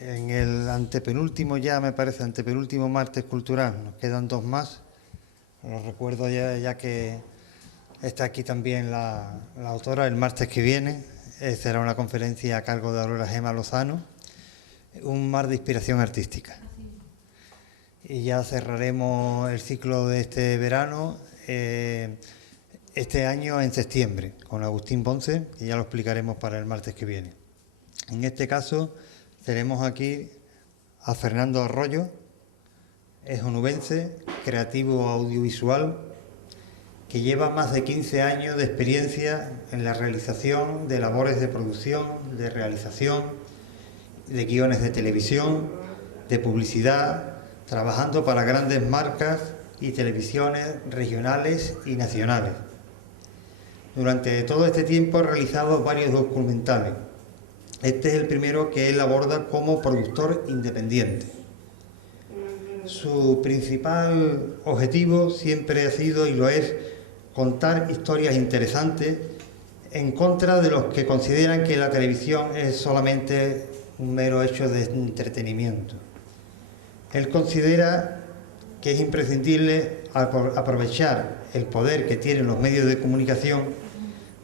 En el antepenúltimo ya, me parece, antepenúltimo martes cultural, nos quedan 2 más. Los recuerdo ya que está aquí también la autora. El martes que viene será una conferencia a cargo de Aurora Gema Lozano, un mar de inspiración artística. Y ya cerraremos el ciclo de este verano, este año en septiembre, con Agustín Ponce, que ya lo explicaremos para el martes que viene. En este caso tenemos aquí a Fernando Arroyo, es onubense, creativo audiovisual, que lleva más de 15 años de experiencia en la realización de labores de producción, de realización, de guiones de televisión, de publicidad, trabajando para grandes marcas y televisiones regionales y nacionales. Durante todo este tiempo ha realizado varios documentales. Este es el primero que él aborda como productor independiente. Su principal objetivo siempre ha sido y lo es contar historias interesantes en contra de los que consideran que la televisión es solamente un mero hecho de entretenimiento. Él considera que es imprescindible aprovechar el poder que tienen los medios de comunicación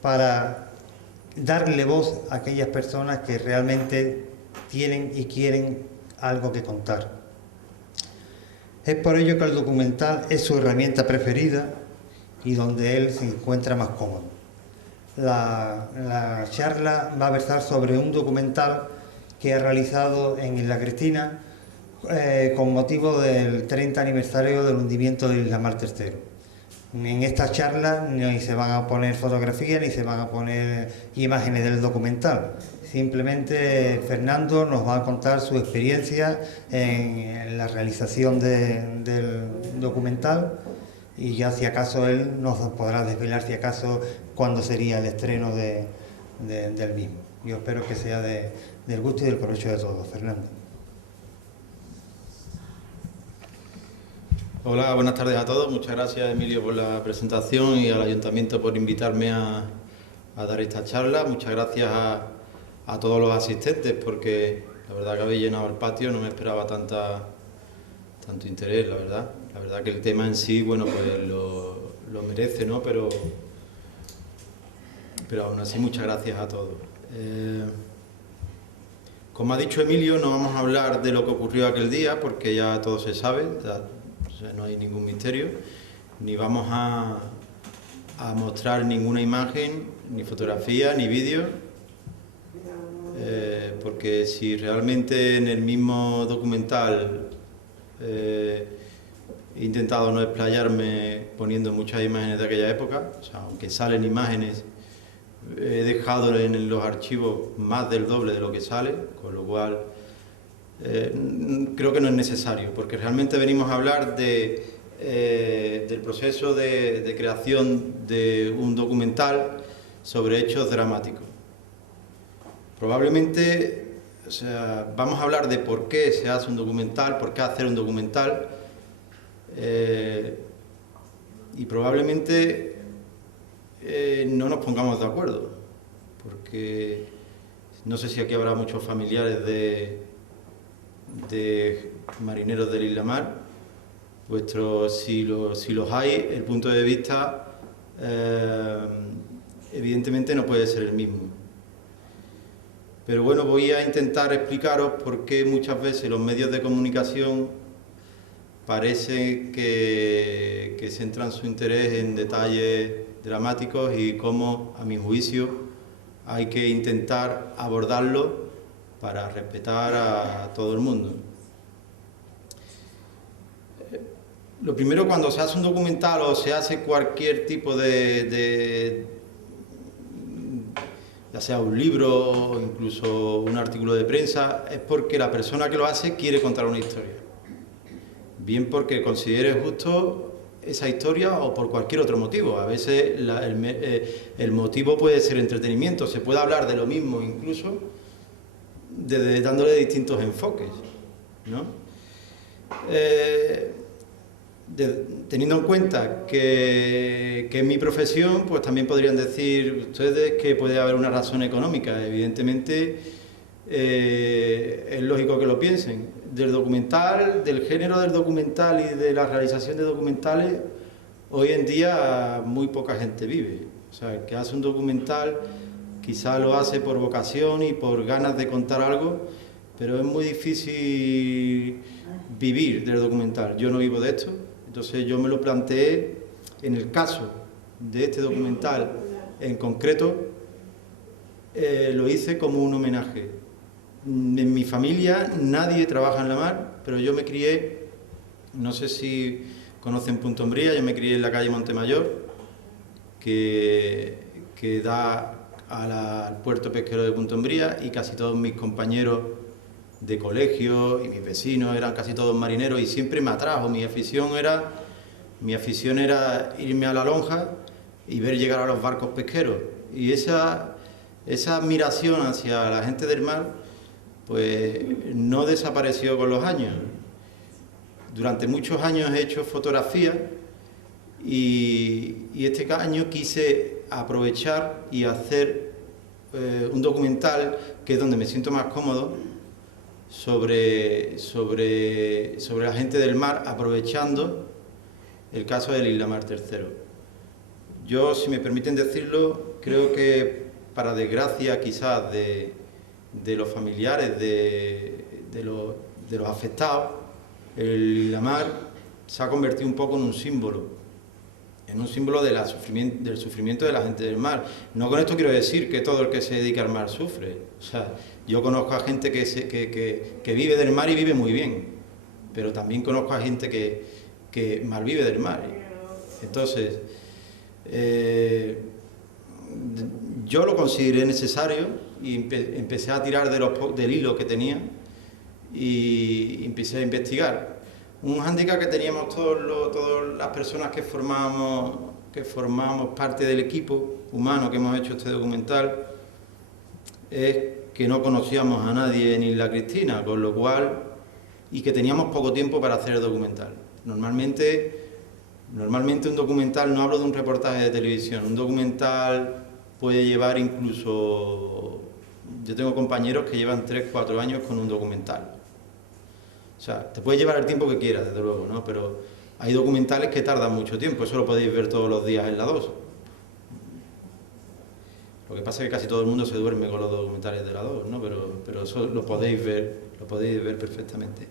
para darle voz a aquellas personas que realmente tienen y quieren algo que contar. Es por ello que el documental es su herramienta preferida y donde él se encuentra más cómodo. La charla va a versar sobre un documental que ha realizado en Isla Cristina con motivo del 30 aniversario del hundimiento de Isla Mar III. En esta charla ni se van a poner fotografías ni se van a poner imágenes del documental. Simplemente Fernando nos va a contar su experiencia en la realización del documental y ya si acaso él nos podrá desvelar si acaso cuándo sería el estreno del mismo. Yo espero que sea del gusto y del provecho de todos. Fernando. Hola, buenas tardes a todos. Muchas gracias, Emilio, por la presentación y al Ayuntamiento por invitarme a dar esta charla. Muchas gracias a todos los asistentes porque la verdad que habéis llenado el patio, no me esperaba tanto interés, la verdad. La verdad que el tema en sí, bueno, pues lo merece, ¿no? Pero aún así, muchas gracias a todos. Como ha dicho Emilio, no vamos a hablar de lo que ocurrió aquel día porque ya todo se sabe. O sea, no hay ningún misterio, ni vamos a mostrar ninguna imagen, ni fotografía, ni vídeo, porque si realmente en el mismo documental he intentado no explayarme poniendo muchas imágenes de aquella época, o sea, aunque salen imágenes, he dejado en los archivos más del doble de lo que sale, con lo cual creo que no es necesario, porque realmente venimos a hablar del proceso de creación de un documental sobre hechos dramáticos. Probablemente, o sea, vamos a hablar de por qué se hace un documental, por qué hacer un documental, y probablemente no nos pongamos de acuerdo, porque no sé si aquí habrá muchos familiares de marineros del Isla Mar, si los hay, el punto de vista evidentemente no puede ser el mismo. Pero bueno, voy a intentar explicaros por qué muchas veces los medios de comunicación parece que centran su interés en detalles dramáticos y cómo, a mi juicio, hay que intentar abordarlo para respetar a todo el mundo. Lo primero, cuando se hace un documental o se hace cualquier tipo ya sea un libro o incluso un artículo de prensa, es porque la persona que lo hace quiere contar una historia. Bien porque considere justo esa historia o por cualquier otro motivo. A veces el motivo puede ser entretenimiento, se puede hablar de lo mismo incluso, dándole distintos enfoques, ¿no? Teniendo en cuenta que es mi profesión, pues también podrían decir ustedes que puede haber una razón económica. Evidentemente es lógico que lo piensen. Del documental, del género del documental y de la realización de documentales, hoy en día muy poca gente vive. O sea, el que hace un documental quizá lo hace por vocación y por ganas de contar algo, pero es muy difícil vivir del documental. Yo no vivo de esto, entonces yo me lo planteé en el caso de este documental en concreto, lo hice como un homenaje. En mi familia nadie trabaja en la mar, pero yo me crié, no sé si conocen Punta Umbría, yo me crié en la calle Montemayor, que da al puerto pesquero de Punta Umbría, y casi todos mis compañeros de colegio y mis vecinos eran casi todos marineros, y siempre me atrajo. Mi afición era irme a la lonja y ver llegar a los barcos pesqueros, y esa admiración hacia la gente del mar pues no desapareció con los años. Durante muchos años he hecho fotografía y este año quise aprovechar y hacer un documental, que es donde me siento más cómodo, sobre la gente del mar, aprovechando el caso del Isla Mar III. Yo, si me permiten decirlo, creo que para desgracia quizás de los familiares de los afectados, el Isla Mar se ha convertido un poco en un símbolo del sufrimiento de la gente del mar. No con esto quiero decir que todo el que se dedica al mar sufre. O sea, yo conozco a gente que vive del mar y vive muy bien, pero también conozco a gente que malvive del mar. Entonces, yo lo consideré necesario y empecé a tirar del hilo que tenía y empecé a investigar. Un hándicap que teníamos todas las personas que formamos parte del equipo humano que hemos hecho este documental, es que no conocíamos a nadie en Isla Cristina, con lo cual, y que teníamos poco tiempo para hacer el documental. Normalmente un documental, no hablo de un reportaje de televisión, un documental puede llevar incluso... Yo tengo compañeros que llevan 3-4 años con un documental. O sea, te puede llevar el tiempo que quieras, desde luego, ¿no? Pero hay documentales que tardan mucho tiempo, eso lo podéis ver todos los días en la 2. Lo que pasa es que casi todo el mundo se duerme con los documentales de la 2, ¿no? Pero eso lo podéis ver perfectamente.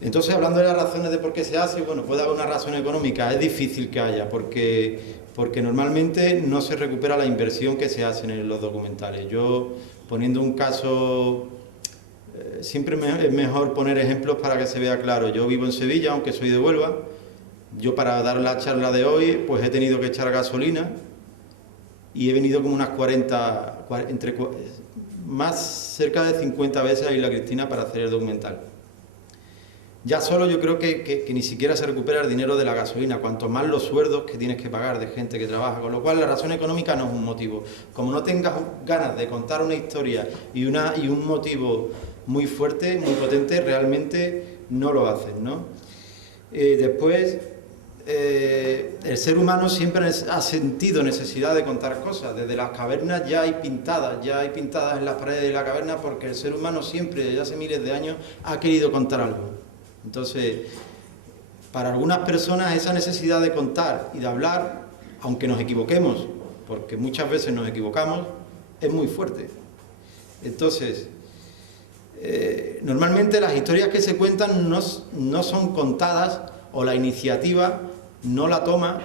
Entonces, hablando de las razones de por qué se hace, bueno, puede haber una razón económica, es difícil que haya, porque normalmente no se recupera la inversión que se hace en los documentales. Yo, poniendo un caso, siempre es mejor poner ejemplos para que se vea claro. Yo vivo en Sevilla, aunque soy de Huelva. Yo, para dar la charla de hoy, pues he tenido que echar gasolina y he venido como unas más cerca de 50 veces a Isla Cristina para hacer el documental. Ya solo yo creo que ni siquiera se recupera el dinero de la gasolina, cuanto más los sueldos que tienes que pagar de gente que trabaja, con lo cual la razón económica no es un motivo. Como no tengas ganas de contar una historia y un motivo muy fuerte, muy potente, realmente no lo haces, ¿no? Después, el ser humano siempre ha sentido necesidad de contar cosas. Desde las cavernas ya hay pintadas en las paredes de la caverna, porque el ser humano siempre, desde hace miles de años, ha querido contar algo. Entonces, para algunas personas esa necesidad de contar y de hablar, aunque nos equivoquemos, porque muchas veces nos equivocamos, es muy fuerte. Entonces, normalmente las historias que se cuentan no son contadas, o la iniciativa no la toma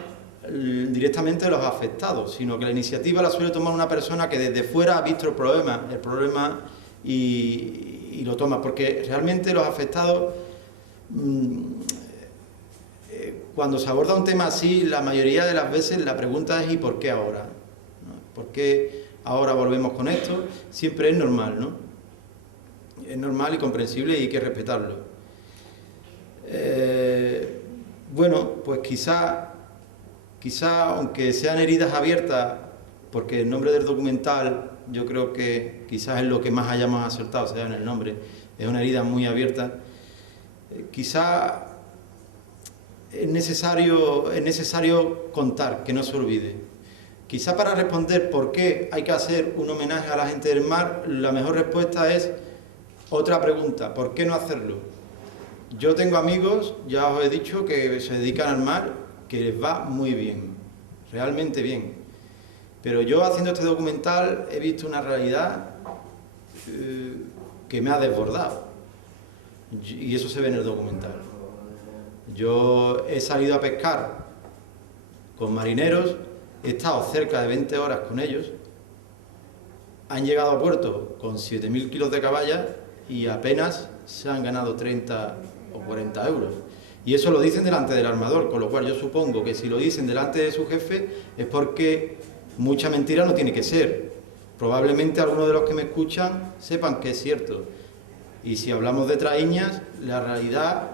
directamente los afectados, sino que la iniciativa la suele tomar una persona que desde fuera ha visto el problema y lo toma, porque realmente los afectados... Cuando se aborda un tema así, la mayoría de las veces la pregunta es ¿y por qué ahora? ¿No? ¿Por qué ahora volvemos con esto? Siempre es normal, ¿no? Es normal y comprensible y hay que respetarlo. Bueno, pues quizá, aunque sean heridas abiertas, porque el nombre del documental yo creo que quizás es lo que más hayamos acertado, sea en el nombre, es una herida muy abierta. Quizá es necesario contar, que no se olvide. Quizá para responder por qué hay que hacer un homenaje a la gente del mar, la mejor respuesta es otra pregunta: ¿por qué no hacerlo? Yo tengo amigos, ya os he dicho, que se dedican al mar, que les va muy bien, realmente bien. Pero yo, haciendo este documental, he visto una realidad que me ha desbordado. Y eso se ve en el documental. Yo he salido a pescar con marineros, he estado cerca de 20 horas con ellos, han llegado a puerto con 7.000 kilos de caballa y apenas se han ganado 30 o 40 euros. Y eso lo dicen delante del armador, con lo cual yo supongo que si lo dicen delante de su jefe es porque mucha mentira no tiene que ser. Probablemente algunos de los que me escuchan sepan que es cierto. Y si hablamos de traíñas, la realidad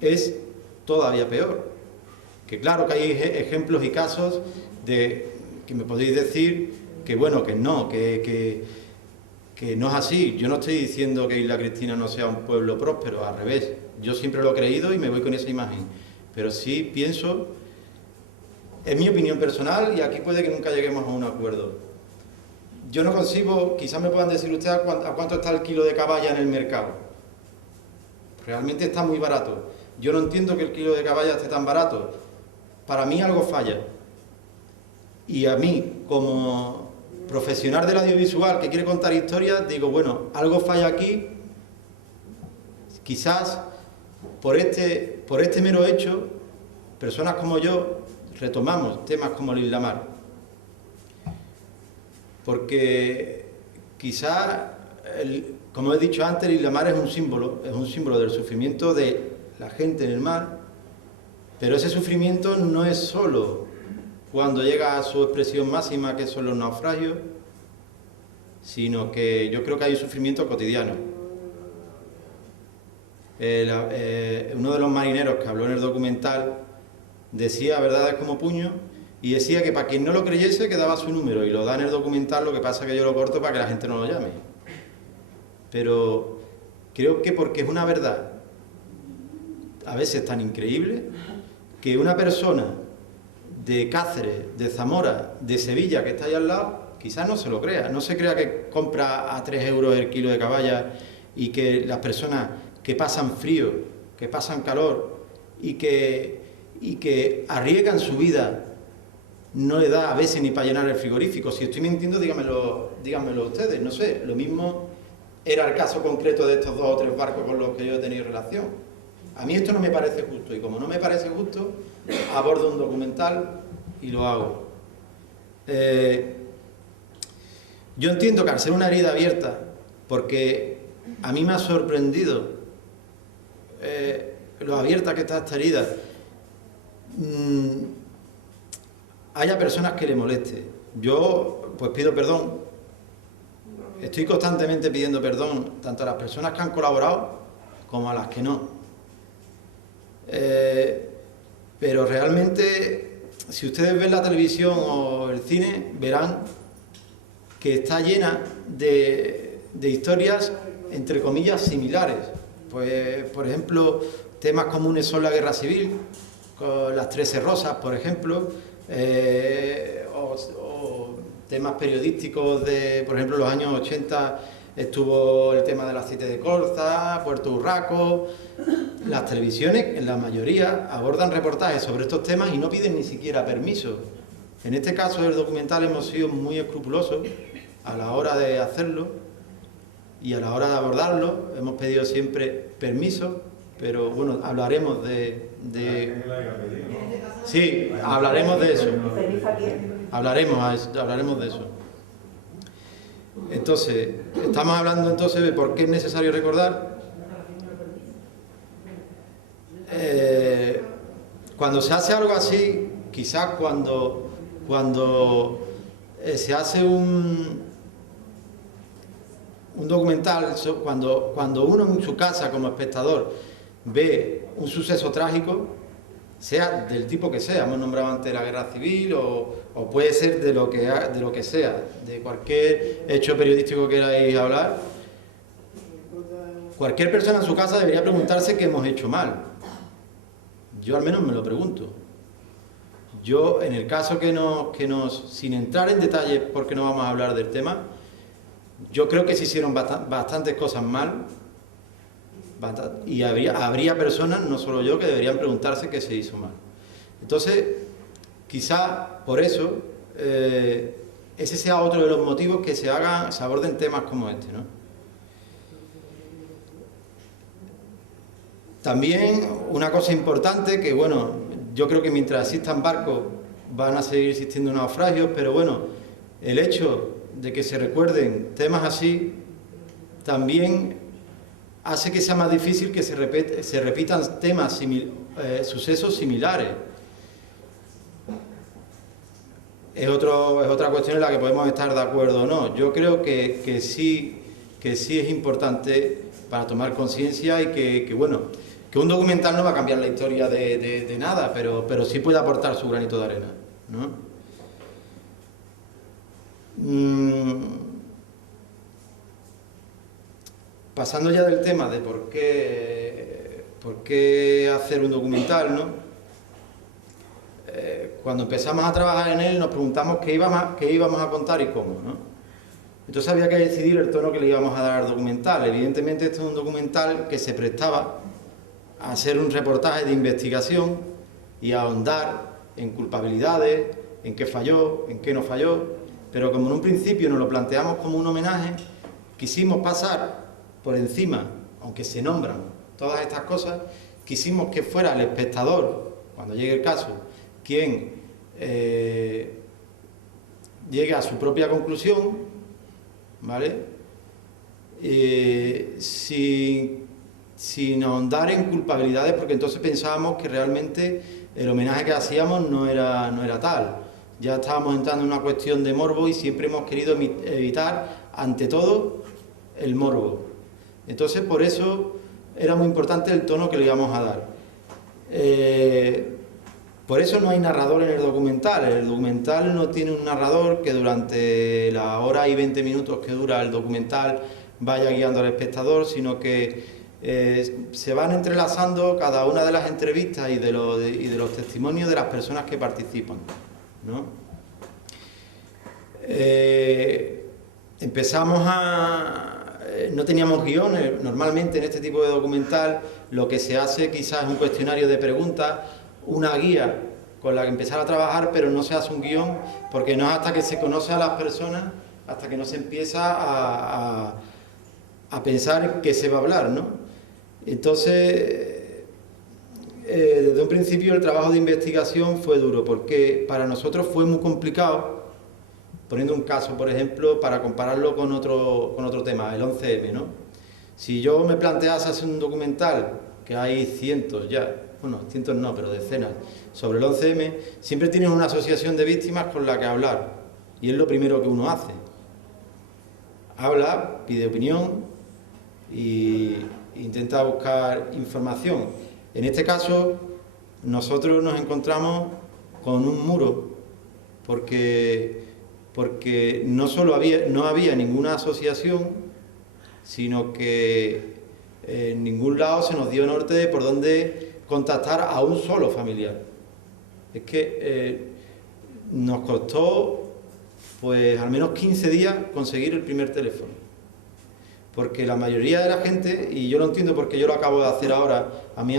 es todavía peor. Que claro que hay ejemplos y casos de que me podéis decir que bueno, que no, que no es así. Yo no estoy diciendo que Isla Cristina no sea un pueblo próspero, al revés. Yo siempre lo he creído y me voy con esa imagen. Pero sí pienso, es mi opinión personal y aquí puede que nunca lleguemos a un acuerdo. Yo no concibo, quizás me puedan decir ustedes a cuánto está el kilo de caballa en el mercado. Realmente está muy barato. Yo no entiendo que el kilo de caballa esté tan barato. Para mí algo falla. Y a mí, como profesional del audiovisual que quiere contar historias, digo, bueno, algo falla aquí. Quizás por este mero hecho, personas como yo retomamos temas como el Isla Mar. Porque quizás, como he dicho antes, el Isla Mar es un símbolo del sufrimiento de la gente en el mar, pero ese sufrimiento no es solo cuando llega a su expresión máxima, que son los naufragios, sino que yo creo que hay un sufrimiento cotidiano. Uno de los marineros que habló en el documental decía verdades como puño y decía que para quien no lo creyese que daba su número, y lo da en el documental, lo que pasa es que yo lo corto para que la gente no lo llame. Pero creo que porque es una verdad a veces tan increíble que una persona de Cáceres, de Zamora, de Sevilla, que está ahí al lado, quizás no se lo crea, no se crea que compra a 3 euros el kilo de caballa y que las personas que pasan frío, que pasan calor y que arriesgan su vida no le da a veces ni para llenar el frigorífico. Si estoy mintiendo, díganmelo ustedes, no sé, lo mismo era el caso concreto de estos 2 o 3 barcos con los que yo he tenido relación. A mí esto no me parece justo y como no me parece justo, abordo un documental y lo hago. Yo entiendo que al ser una herida abierta, porque a mí me ha sorprendido lo abierta que está esta herida, haya personas que le moleste. Yo pues pido perdón, estoy constantemente pidiendo perdón tanto a las personas que han colaborado como a las que no. Pero realmente, si ustedes ven la televisión o el cine, verán que está llena de historias, entre comillas, similares. Pues, por ejemplo, temas comunes son la guerra civil, con las 13 Rosas, por ejemplo, o temas periodísticos de, por ejemplo, los años 80 estuvo el tema del aceite de colza, Puerto Urraco. Las televisiones, en la mayoría, abordan reportajes sobre estos temas y no piden ni siquiera permiso. En este caso del documental hemos sido muy escrupulosos a la hora de hacerlo y a la hora de abordarlo. Hemos pedido siempre permiso, pero bueno, hablaremos de... Sí, hablaremos de eso. Hablaremos de eso. Entonces, estamos hablando entonces de por qué es necesario recordar. Cuando se hace algo así, quizás cuando se hace un documental, cuando uno en su casa como espectador ve un suceso trágico, sea del tipo que sea, hemos nombrado antes la guerra civil o puede ser de lo que sea, de cualquier hecho periodístico que queráis hablar, cualquier persona en su casa debería preguntarse qué hemos hecho mal. Yo al menos me lo pregunto. Yo, en el caso sin entrar en detalles porque no vamos a hablar del tema, yo creo que se hicieron bastantes cosas mal y habría personas, no solo yo, que deberían preguntarse qué se hizo mal. Entonces, quizá por eso, ese sea otro de los motivos que se aborden temas como este, ¿no? También una cosa importante que, bueno, yo creo que mientras existan barcos van a seguir existiendo naufragios, pero bueno, el hecho de que se recuerden temas así también hace que sea más difícil que se repitan sucesos similares. Es otra cuestión en la que podemos estar de acuerdo o no. Yo creo que sí es importante para tomar conciencia y que un documental no va a cambiar la historia de nada, pero sí puede aportar su granito de arena, ¿no? Pasando ya del tema de por qué hacer un documental, ¿no? Cuando empezamos a trabajar en él nos preguntamos qué íbamos a contar y cómo, ¿no? Entonces había que decidir el tono que le íbamos a dar al documental. Evidentemente este es un documental que se prestaba a hacer un reportaje de investigación y a ahondar en culpabilidades, en qué falló, en qué no falló, pero como en un principio nos lo planteamos como un homenaje, quisimos pasar por encima, aunque se nombran todas estas cosas, quisimos que fuera el espectador, cuando llegue el caso, quien llegue a su propia conclusión, ¿vale? Sin ahondar en culpabilidades, porque entonces pensábamos que realmente el homenaje que hacíamos no era tal. Ya estábamos entrando en una cuestión de morbo y siempre hemos querido evitar, ante todo, el morbo. Entonces, por eso era muy importante el tono que le íbamos a dar. Por eso no hay narrador en el documental. El documental no tiene un narrador que durante la hora y 20 minutos que dura el documental vaya guiando al espectador, sino que se van entrelazando cada una de las entrevistas y de los testimonios de las personas que participan, ¿no? No teníamos guiones. Normalmente en este tipo de documental lo que se hace quizás es un cuestionario de preguntas, una guía con la que empezar a trabajar, pero no se hace un guión, porque no es hasta que se conoce a las personas, hasta que no se empieza a pensar qué se va a hablar, ¿no? Entonces, desde un principio el trabajo de investigación fue duro, porque para nosotros fue muy complicado, poniendo un caso, por ejemplo, para compararlo con otro tema, el 11M, ¿no? Si yo me plantease hacer un documental, que hay cientos ya, bueno, cientos no, pero decenas, sobre el 11M, siempre tienes una asociación de víctimas con la que hablar, y es lo primero que uno hace. Habla, pide opinión e intenta buscar información. En este caso, nosotros nos encontramos con un muro, porque no solo no había ninguna asociación, sino que en ningún lado se nos dio norte de por dónde contactar a un solo familiar. Es que nos costó pues al menos 15 días conseguir el primer teléfono, porque la mayoría de la gente, y yo lo entiendo porque yo lo acabo de hacer ahora, a mí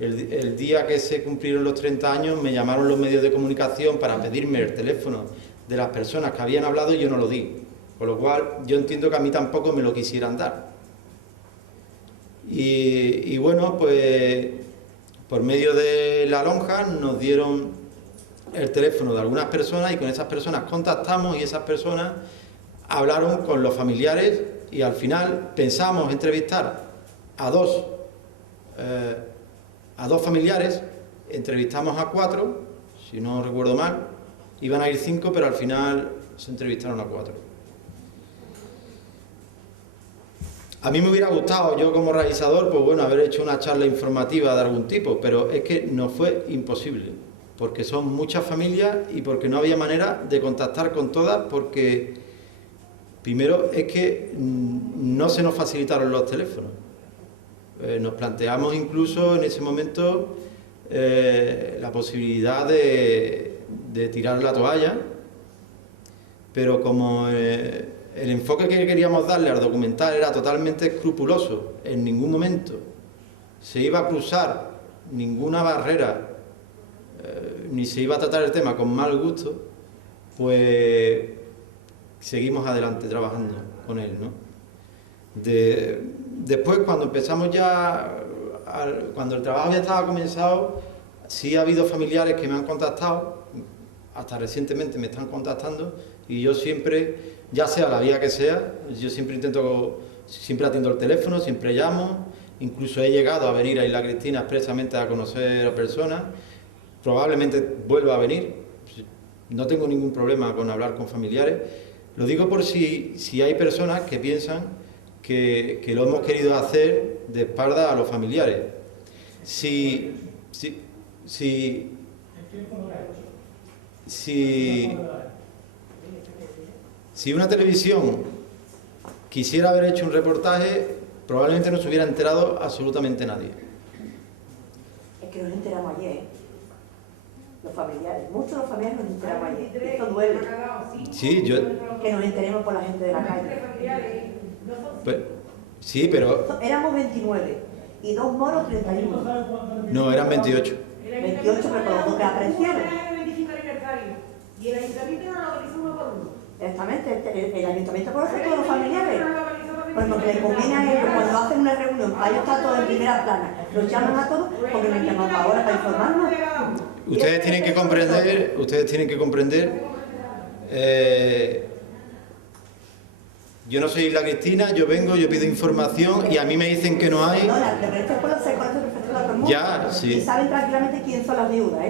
el día que se cumplieron los 30 años me llamaron los medios de comunicación para pedirme el teléfono de las personas que habían hablado y yo no lo di, con lo cual yo entiendo que a mí tampoco me lo quisieran dar. Y bueno, pues por medio de la lonja nos dieron el teléfono de algunas personas y con esas personas contactamos y esas personas hablaron con los familiares y al final pensamos entrevistar a dos familiares, entrevistamos a 4, si no recuerdo mal, iban a ir 5, pero al final se entrevistaron a 4. A mí me hubiera gustado, yo como realizador, pues bueno, haber hecho una charla informativa de algún tipo, pero es que no fue imposible, porque son muchas familias y porque no había manera de contactar con todas, porque primero es que no se nos facilitaron los teléfonos. Nos planteamos incluso en ese momento la posibilidad de tirar la toalla, pero como el enfoque que queríamos darle al documental era totalmente escrupuloso, en ningún momento se iba a cruzar ninguna barrera, ni se iba a tratar el tema con mal gusto, pues seguimos adelante trabajando con él, ¿no? Después, cuando empezamos ya, cuando el trabajo ya estaba comenzado, sí ha habido familiares que me han contactado, hasta recientemente me están contactando, y yo siempre, ya sea la vía que sea, yo siempre siempre atiendo el teléfono, siempre llamo, incluso he llegado a venir a Isla Cristina expresamente a conocer a personas, probablemente vuelva a venir, no tengo ningún problema con hablar con familiares, lo digo por si hay personas que piensan que lo hemos querido hacer de espalda a los familiares. Si una televisión quisiera haber hecho un reportaje, probablemente no se hubiera enterado absolutamente nadie. Es que nos enteramos ayer, los familiares, muchos de los familiares nos enteramos ayer, esto duele. Sí, que nos enteremos por la gente de la calle. Pues, sí, pero... Éramos 29 y 2 moros 31. No, eran 28. 28, pero con los dos que aparecieron. Y el ayuntamiento no lo organizó uno por uno. Exactamente, el ayuntamiento conoce a todos los familiares. Pues porque les conviene a ellos, cuando hacen una reunión, para ellos está todo en primera plana, los llaman a todos porque nos llaman ahora para informarnos. Ustedes tienen que comprender, yo no soy Isla Cristina, yo vengo, yo pido información y a mí me dicen que no hay. No, este pueblo se conoce perfectamente a todo el mundo. Ya, sí. Y saben tranquilamente quién son las viudas,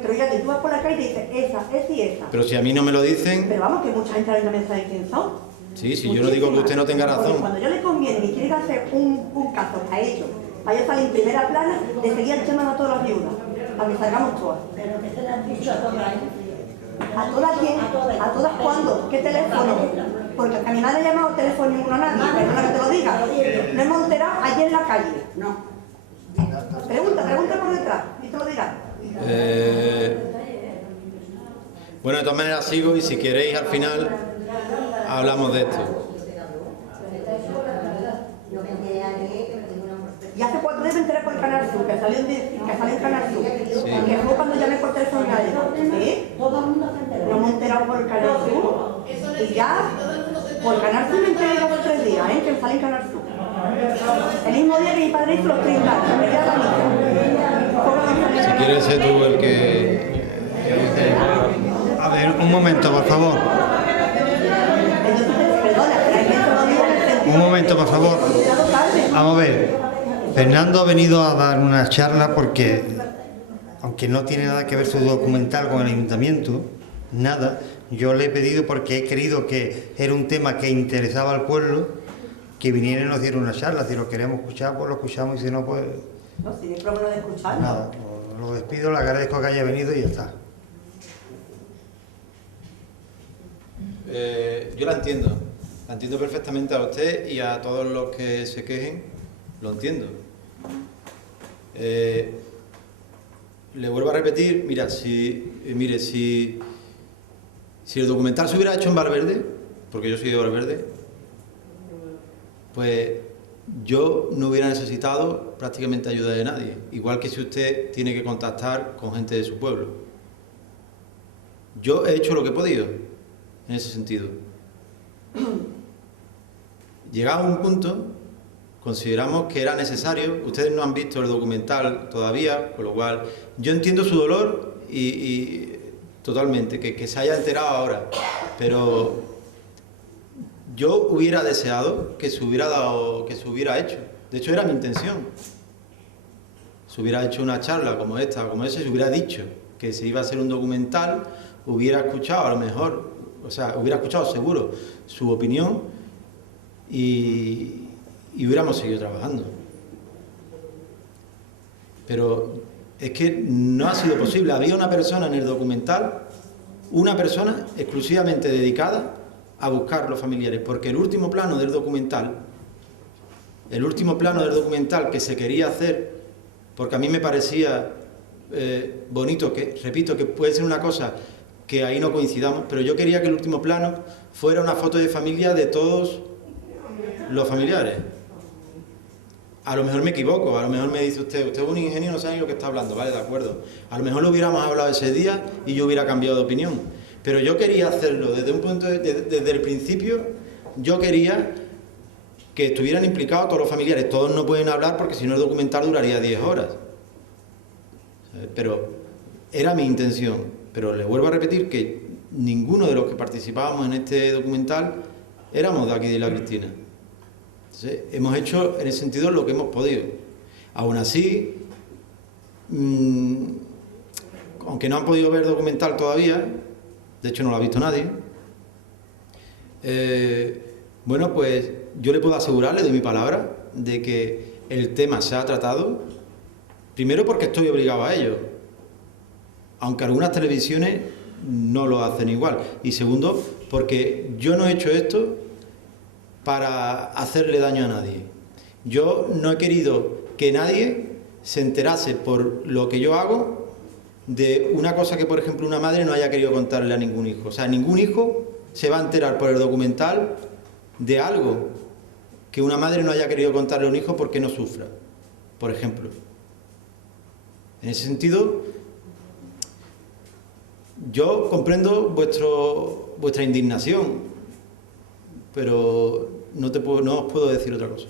Pero ya que tú vas por la calle y dices, esa y esa. Pero si a mí no me lo dicen... Pero vamos, que mucha gente también sabe quién son. Sí, yo no digo que usted no tenga razón. Porque cuando yo le conviene y quieren hacer un caso a ellos, para ellos salir en primera plana, de seguir llamando a todas las viudas, para que salgamos todas. Pero que se le han dicho a todas. ¿A todas quién? ¿A todas cuándo? ¿Qué teléfono? Porque a mí nadie ha llamado teléfono ninguno a nadie, perdona que te lo diga. No hemos enterado ayer en la calle. No. Pregunta por detrás y te lo dirán. Bueno, de todas maneras sigo y si queréis al final hablamos de esto. Y hace 4 días me enteré por el Canal Sur, que salió en Canal Sur. Sí. Que fue cuando llamé por teléfono y nadie. ¿Sí? Todo el mundo se enteró. No hemos enterado por el Canal Sur. Y ya, por el Canal Sur me enteré 2 o 3 días, que sale en Canal Sur. El mismo día que mi padre hizo los 30 años, me queda la misma. Si quieres ser tú el que... A ver, un momento, por favor. Un momento, por favor. Vamos a ver. Fernando ha venido a dar una charla porque, aunque no tiene nada que ver su documental con el ayuntamiento, nada, yo le he pedido porque he creído que era un tema que interesaba al pueblo, que viniera y nos diera una charla. Si lo queremos escuchar, pues lo escuchamos y si no, pues... No, si no hay problema de escucharlo. Nada, lo despido, le agradezco que haya venido y ya está. Yo la entiendo perfectamente a usted y a todos los que se quejen, lo entiendo. Le vuelvo a repetir, si el documental se hubiera hecho en Valverde, porque yo soy de Valverde, pues yo no hubiera necesitado prácticamente ayuda de nadie, igual que si usted tiene que contactar con gente de su pueblo. Yo he hecho lo que he podido en ese sentido. Llegado a un punto, consideramos que era necesario. Ustedes no han visto el documental todavía, con lo cual yo entiendo su dolor y totalmente, que se haya enterado ahora, pero yo hubiera deseado que se hubiera dado, que se hubiera hecho. De hecho, era mi intención. Se hubiera hecho una charla como esta, como esa, se hubiera dicho que se iba a hacer un documental, hubiera escuchado a lo mejor, o sea, hubiera escuchado seguro su opinión y hubiéramos seguido trabajando. Pero es que no ha sido posible. Había una persona en el documental, una persona exclusivamente dedicada a buscar los familiares, porque el último plano del documental que se quería hacer, porque a mí me parecía bonito, que repito, que puede ser una cosa que ahí no coincidamos, pero yo quería que el último plano fuera una foto de familia de todos los familiares. A lo mejor me equivoco, a lo mejor me dice usted es un ingeniero, no sabe ni lo que está hablando, vale, de acuerdo. A lo mejor lo hubiéramos hablado ese día y yo hubiera cambiado de opinión. Pero yo quería hacerlo desde un punto desde el principio, yo quería que estuvieran implicados todos los familiares. Todos no pueden hablar porque si no el documental duraría 10 horas. Pero era mi intención. Pero le vuelvo a repetir que ninguno de los que participábamos en este documental éramos de aquí de Isla Cristina. Entonces, hemos hecho en ese sentido lo que hemos podido. Aún así, aunque no han podido ver documental todavía, de hecho no lo ha visto nadie, bueno, pues yo le puedo asegurar, le doy mi palabra, de que el tema se ha tratado, primero porque estoy obligado a ello, aunque algunas televisiones no lo hacen igual, y segundo, porque yo no he hecho esto para hacerle daño a nadie. Yo no he querido que nadie se enterase por lo que yo hago de una cosa que, por ejemplo, una madre no haya querido contarle a ningún hijo. O sea, ningún hijo se va a enterar por el documental de algo que una madre no haya querido contarle a un hijo porque no sufra, por ejemplo. En ese sentido, yo comprendo vuestra indignación, pero no os puedo decir otra cosa.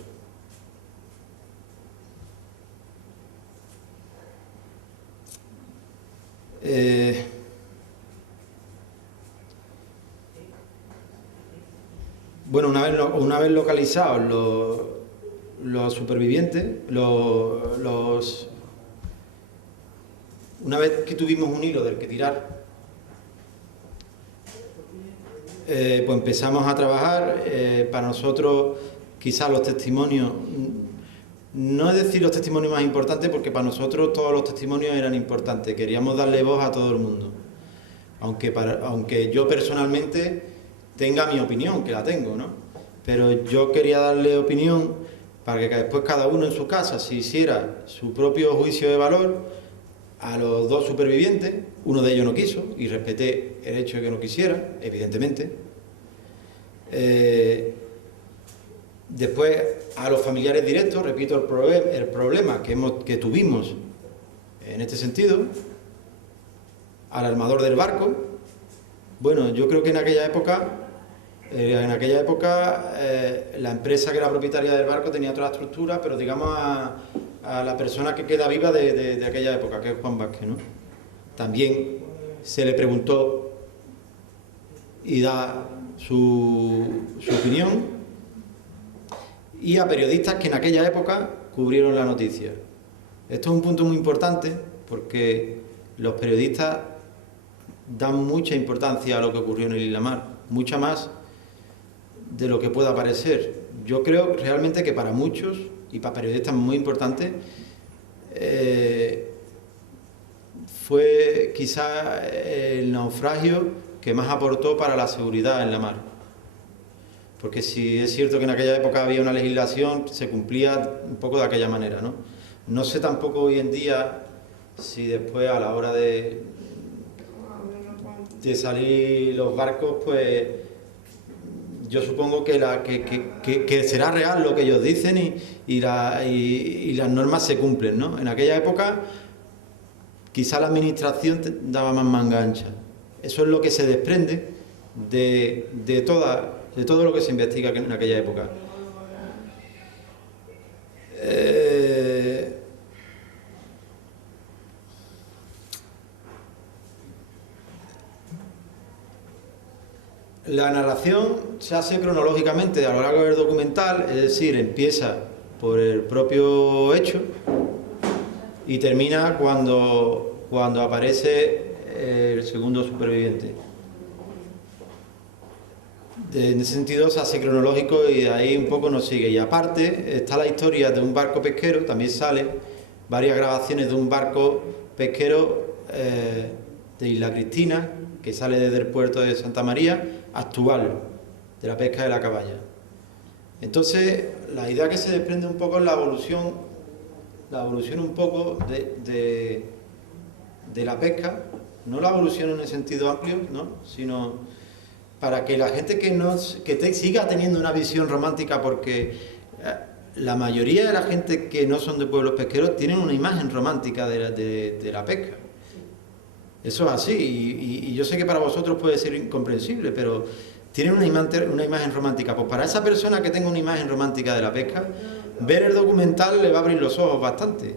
Bueno, una vez localizados los supervivientes, una vez que tuvimos un hilo del que tirar, pues empezamos a trabajar. Para nosotros, quizás los testimonios, no es decir los testimonios más importantes, porque para nosotros todos los testimonios eran importantes. Queríamos darle voz a todo el mundo. Aunque yo personalmente tenga mi opinión, que la tengo, ¿no? Pero yo quería darle opinión para que después cada uno en su casa se hiciera su propio juicio de valor a los dos supervivientes. Uno de ellos no quiso y respeté el hecho de que no quisiera, evidentemente. Después a los familiares directos, repito, el problema que tuvimos en este sentido, al armador del barco. Bueno, yo creo que en aquella época la empresa que era propietaria del barco tenía otra estructura, pero digamos a la persona que queda viva de aquella época, que es Juan Vázquez, ¿no? También se le preguntó y da su opinión, y a periodistas que en aquella época cubrieron la noticia. Esto es un punto muy importante porque los periodistas dan mucha importancia a lo que ocurrió en el Isla Mar, mucha más de lo que pueda parecer. Yo creo realmente que para muchos, y para periodistas muy importantes, fue quizá el naufragio que más aportó para la seguridad en la mar. Porque si es cierto que en aquella época había una legislación, se cumplía un poco de aquella manera, ¿no? No sé tampoco hoy en día si después a la hora de salir los barcos, pues yo supongo que será real lo que ellos dicen y las normas se cumplen, ¿no? En aquella época quizá la administración daba más manga ancha. Eso es lo que se desprende de todo lo que se investiga en aquella época. La narración se hace cronológicamente a lo largo del documental, es decir, empieza por el propio hecho y termina cuando aparece el segundo superviviente. En ese sentido se hace cronológico y de ahí un poco nos sigue. Y aparte está la historia de un barco pesquero, también sale varias grabaciones de un barco pesquero de Isla Cristina, que sale desde el puerto de Santa María, actual, de la pesca de la caballa. Entonces, la idea que se desprende un poco es la evolución un poco de la pesca, no la evolución en el sentido amplio, ¿no?, sino para que la gente siga teniendo una visión romántica, porque la mayoría de la gente que no son de pueblos pesqueros tienen una imagen romántica de la pesca. Eso es así, y yo sé que para vosotros puede ser incomprensible, pero tienen una imagen romántica. Pues para esa persona que tenga una imagen romántica de la pesca, ver el documental le va a abrir los ojos bastante.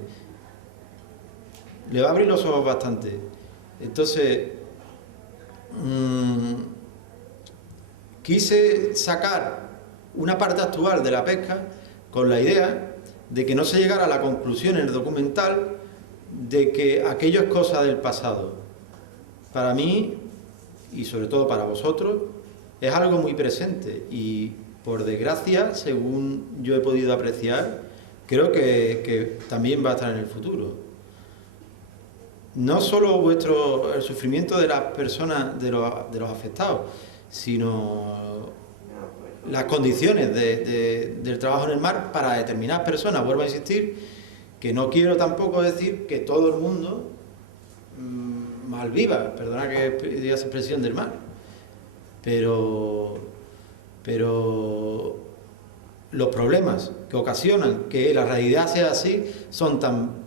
Le va a abrir los ojos bastante. Entonces, quise sacar una parte actual de la pesca con la idea de que no se llegara a la conclusión en el documental de que aquello es cosa del pasado. Para mí, y sobre todo para vosotros, es algo muy presente y, por desgracia, según yo he podido apreciar, creo que también va a estar en el futuro. No solo el sufrimiento de las personas, de los afectados, sino las condiciones del trabajo en el mar para determinadas personas. Vuelvo a insistir que no quiero tampoco decir que todo el mundo malviva, perdona que diga esa expresión del mar, pero los problemas que ocasionan que la realidad sea así son tan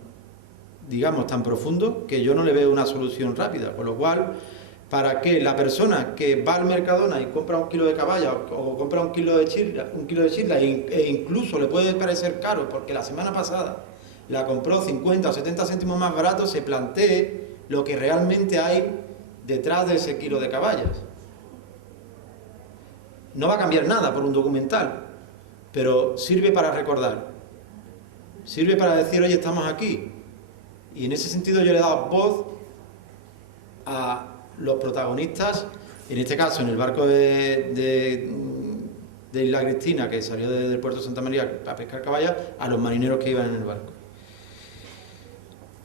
profundos que yo no le veo una solución rápida, con lo cual, para que la persona que va al Mercadona y compra un kilo de caballa o compra un kilo de chirla e incluso le puede parecer caro porque la semana pasada la compró 50 o 70 céntimos más barato, se plantee lo que realmente hay detrás de ese kilo de caballas. No va a cambiar nada por un documental, pero sirve para recordar, sirve para decir, oye, estamos aquí. Y en ese sentido yo le he dado voz a los protagonistas, en este caso en el barco de Isla Cristina, que salió desde el puerto de Santa María a pescar caballas, a los marineros que iban en el barco.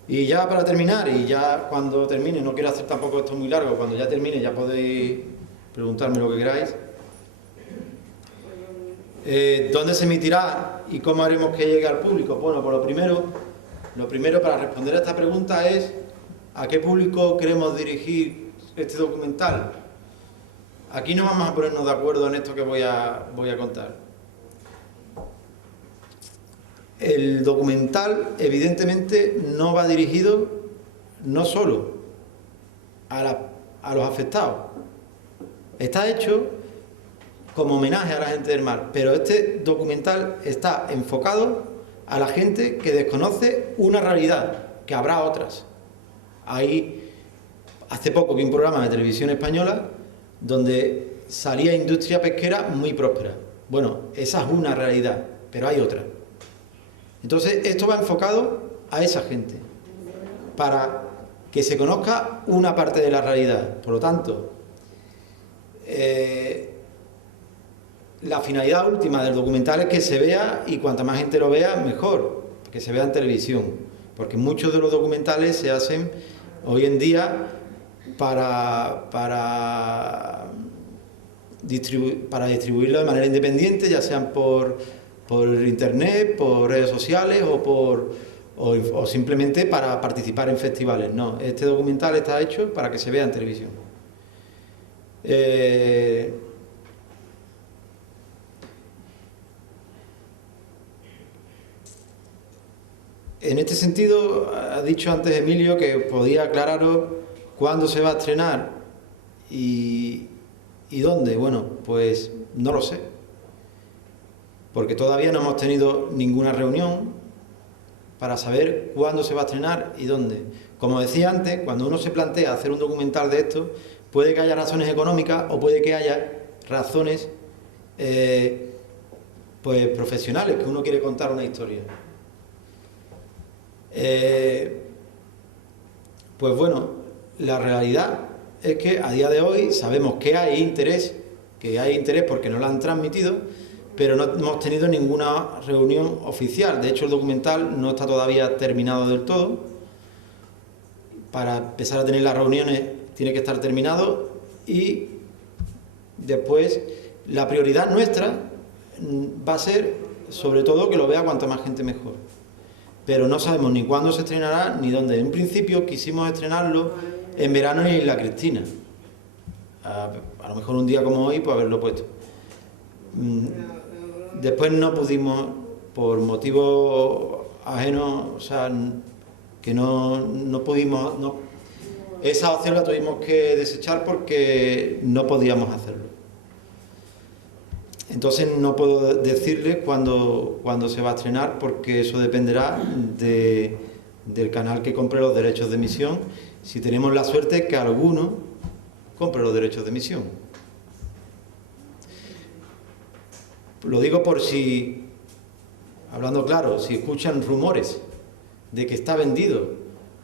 Y ya para terminar, y ya cuando termine, no quiero hacer tampoco esto muy largo, cuando ya termine ya podéis preguntarme lo que queráis. ¿Dónde se emitirá y cómo haremos que llegue al público? Bueno, pues lo primero para responder a esta pregunta es ¿a qué público queremos dirigir este documental? Aquí no vamos a ponernos de acuerdo en esto que voy a contar. El documental, evidentemente, no va dirigido no solo a los afectados. Está hecho como homenaje a la gente del mar, pero este documental está enfocado a la gente que desconoce una realidad, que habrá otras. Hace poco vi un programa de televisión española donde salía industria pesquera muy próspera. Bueno, esa es una realidad, pero hay otra. Entonces, esto va enfocado a esa gente, para que se conozca una parte de la realidad. Por lo tanto, la finalidad última del documental es que se vea, y cuanta más gente lo vea, mejor, que se vea en televisión, porque muchos de los documentales se hacen hoy en día para distribuirlo de manera independiente, ya sean por internet, por redes sociales o simplemente para participar en festivales. No, este documental está hecho para que se vea en televisión. En este sentido, ha dicho antes Emilio que podía aclararos cuándo se va a estrenar y dónde. Bueno, pues no lo sé, porque todavía no hemos tenido ninguna reunión para saber cuándo se va a estrenar y dónde. Como decía antes, cuando uno se plantea hacer un documental de esto, puede que haya razones económicas o puede que haya razones pues profesionales, que uno quiere contar una historia. Pues bueno, la realidad es que a día de hoy sabemos que hay interés porque nos lo han transmitido, pero no hemos tenido ninguna reunión oficial. De hecho, el documental no está todavía terminado del todo. Para empezar a tener las reuniones tiene que estar terminado, y después la prioridad nuestra va a ser sobre todo que lo vea cuanta más gente mejor. pero no sabemos ni cuándo se estrenará ni dónde. En un principio quisimos estrenarlo en verano en Isla Cristina. A lo mejor un día como hoy, pues haberlo puesto. Después no pudimos, por motivos ajenos, o sea, que no pudimos, esa opción la tuvimos que desechar porque no podíamos hacerlo. Entonces no puedo decirles cuándo se va a estrenar, porque eso dependerá del canal que compre los derechos de emisión, si tenemos la suerte que alguno compre los derechos de emisión. Lo digo por si, hablando claro, si escuchan rumores de que está vendido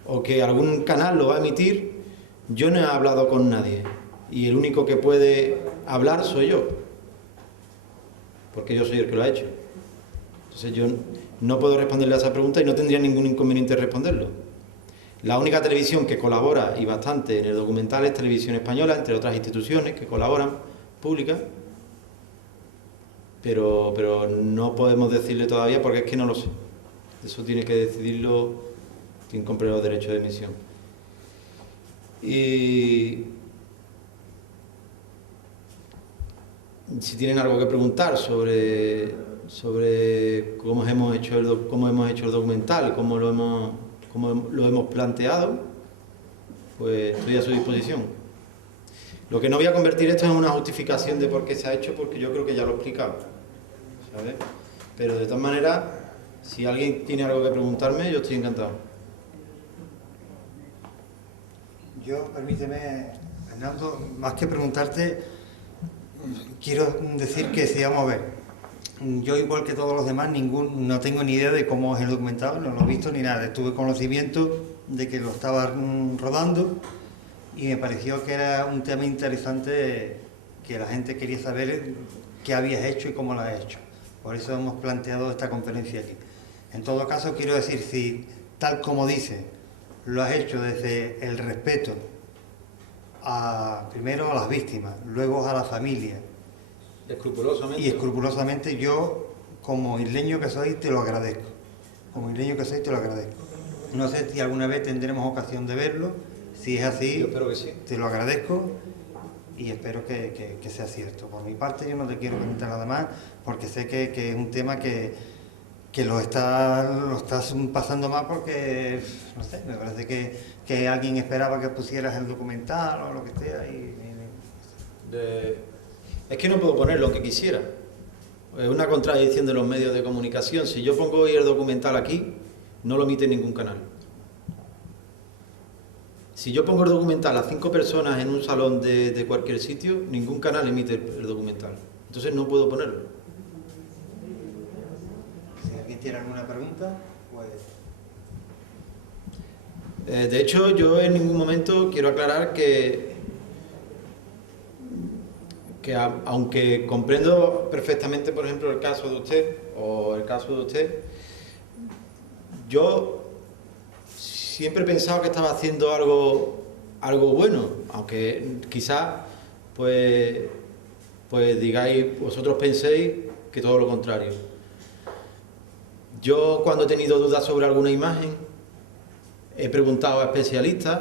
o que algún canal lo va a emitir, yo no he hablado con nadie y el único que puede hablar soy yo, porque yo soy el que lo ha hecho. Entonces yo no puedo responderle a esa pregunta y no tendría ningún inconveniente en responderlo. La única televisión que colabora, y bastante, en el documental es Televisión Española, entre otras instituciones que colaboran, públicas, pero no podemos decirle todavía porque es que no lo sé. Eso tiene que decidirlo quien compre los derechos de emisión. Y si tienen algo que preguntar sobre cómo hemos hecho el documental, cómo lo hemos planteado, pues estoy a su disposición. Lo que no voy a convertir esto en una justificación de por qué se ha hecho, porque yo creo que ya lo he explicado, ¿sabes? Pero de todas maneras, si alguien tiene algo que preguntarme, yo estoy encantado. Yo, permíteme, Fernando, más que preguntarte, quiero decir que si vamos a ver, yo igual que todos los demás, no tengo ni idea de cómo es el documental, no lo he visto ni nada, tuve conocimiento de que lo estaba rodando y me pareció que era un tema interesante, que la gente quería saber qué habías hecho y cómo lo has hecho. Por eso hemos planteado esta conferencia aquí. En todo caso, quiero decir, si tal como dice, lo has hecho desde el respeto primero a las víctimas, luego a la familia, Escrupulosamente. y escrupulosamente, yo, como isleño que soy, te lo agradezco. Como isleño que soy, te lo agradezco. No sé si alguna vez tendremos ocasión de verlo. Si es así, yo espero que sí. Te lo agradezco y espero que sea cierto. Por mi parte, yo no te quiero comentar nada más, porque sé que es un tema que lo estás pasando mal, porque, no sé, me parece que alguien esperaba que pusieras el documental o lo que sea. Es que no puedo ponerlo aunque quisiera. Es una contradicción de los medios de comunicación. Si yo pongo hoy el documental aquí, no lo emite ningún canal. Si yo pongo el documental a 5 personas en un salón de cualquier sitio, ningún canal emite el documental. Entonces no puedo ponerlo. Si alguien tiene alguna pregunta, pues... De hecho, yo en ningún momento quiero aclarar que aunque comprendo perfectamente, por ejemplo, el caso de usted, o el caso de usted, yo siempre he pensado que estaba haciendo algo bueno, aunque quizás pues digáis, vosotros penséis que todo lo contrario. Yo, cuando he tenido dudas sobre alguna imagen, he preguntado a especialistas,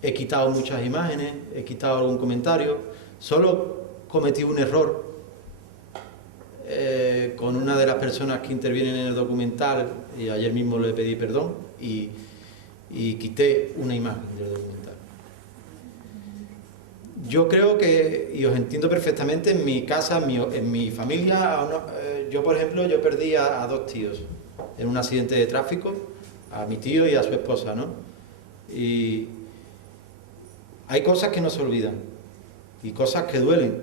he quitado muchas imágenes, he quitado algún comentario. Solo cometí un error con una de las personas que intervienen en el documental, y ayer mismo le pedí perdón y quité una imagen del documental. Yo creo que, y os entiendo perfectamente, en mi casa, en mi familia, yo por ejemplo, yo perdí a 2 tíos en un accidente de tráfico, a mi tío y a su esposa, ¿no? Y hay cosas que no se olvidan. Y cosas que duelen.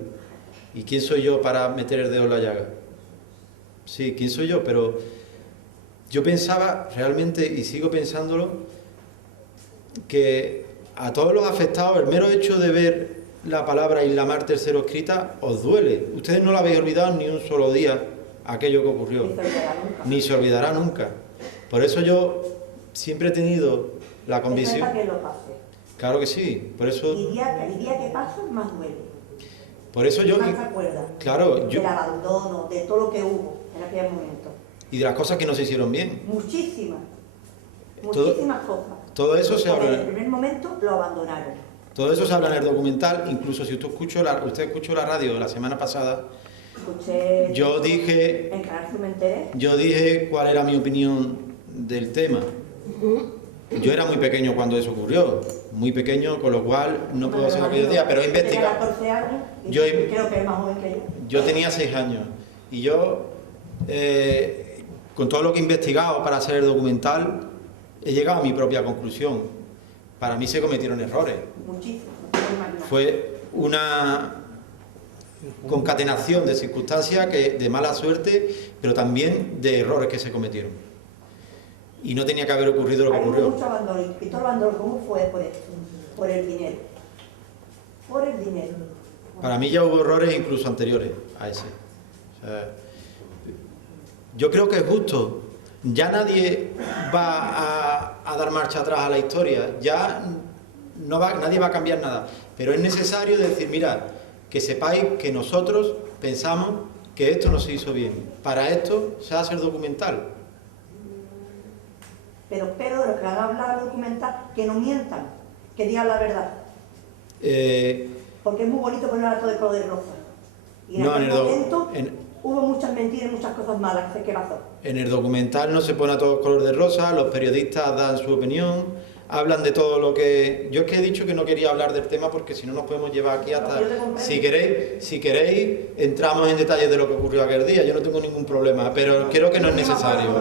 ¿Y quién soy yo para meter el dedo en la llaga? Sí, ¿quién soy yo? Pero yo pensaba realmente, y sigo pensándolo, que a todos los afectados el mero hecho de ver la palabra Isla Mar III escrita os duele. Ustedes no la habéis olvidado ni un solo día aquello que ocurrió. Ni se olvidará nunca. Por eso yo siempre he tenido la convicción... Para que lo pase. Claro que sí, por eso... El día que pasa, más duele. Por eso yo... Más se acuerda. Claro, yo... Del abandono, de todo lo que hubo en aquel momento. y de las cosas que no se hicieron bien. Muchísimas cosas. Todo eso se Porque habla. en el primer momento lo abandonaron. Todo eso se habla en el documental, incluso si usted escuchó la radio la semana pasada, Escuché yo dije en Canal Sur, me enteré. Yo dije cuál era mi opinión del tema. Yo era muy pequeño cuando eso ocurrió, muy pequeño, con lo cual no puedo hacer aquellos días, pero he Tenía investigado. 14 años y Yo creo que es más joven que yo. Yo tenía 6 años y yo, con todo lo que he investigado para hacer el documental, he llegado a mi propia conclusión. Para mí se cometieron errores. Muchísimo, no puedo imaginar. Fue una concatenación de circunstancias de mala suerte, pero también de errores que se cometieron. Y no tenía que haber ocurrido lo que Hay ocurrió. mucho abandono. Y Víctor lo abandonó. ¿Cómo fue por esto? Por el dinero. Por el dinero. Para mí ya hubo errores incluso anteriores a ese. O sea, yo creo que es justo. Ya nadie va a dar marcha atrás a la historia. Ya nadie va a cambiar nada. Pero es necesario decir, mira, que sepáis que nosotros pensamos que esto no se hizo bien. Para esto se hace el documental. Pero espero de los que van a hablar al documental que no mientan, que digan la verdad. Porque es muy bonito poner a todo de color de rosa. Y en aquel momento hubo muchas mentiras y muchas cosas malas que pasó. En el documental no se pone a todos color de rosa, los periodistas dan su opinión, hablan de todo lo que... Yo es que he dicho que no quería hablar del tema porque si no nos podemos llevar aquí hasta... Si queréis, entramos en detalles de lo que ocurrió aquel día, yo no tengo ningún problema, pero creo que no es necesario.